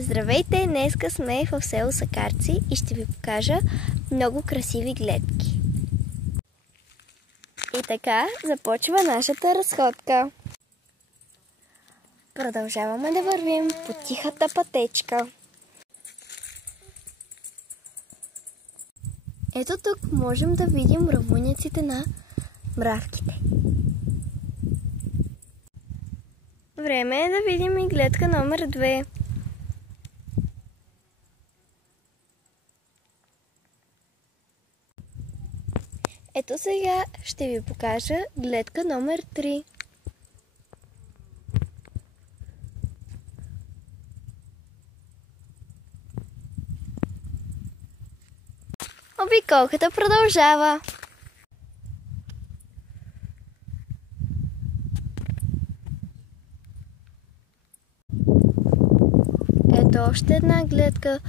Здравейте! Днеска сме в село Сакарци и ще ви покажа много красиви гледки. И така започва нашата разходка. Продължаваме да вървим по тихата пътечка. Ето тук можем да видим равуниците на мравките. Време е да видим и гледка номер 2. Ето сега ще ви покажа гледка номер 3. Обиколката продължава. Ето още една гледка.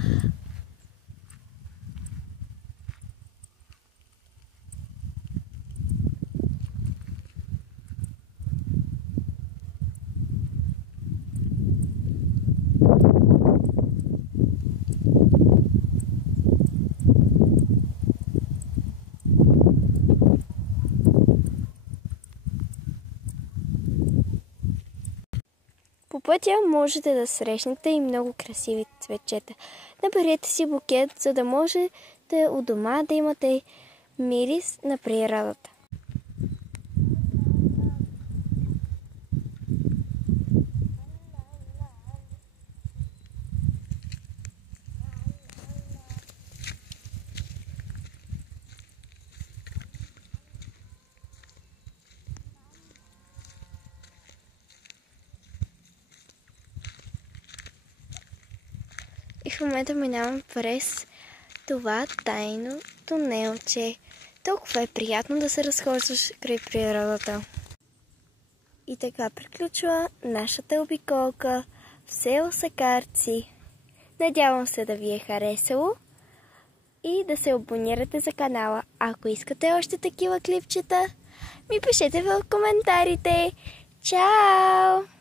По пътя можете да срещнете и много красиви цветчета. Наберете си букет, за да можете у дома да имате мирис на природата. И в момента минавам през това тайно тунелче. Толкова е приятно да се разхождаш край природата. И така приключва нашата обиколка в село Сакарци. Надявам се да ви е харесало и да се абонирате за канала. Ако искате още такива клипчета, ми пишете в коментарите. Чао!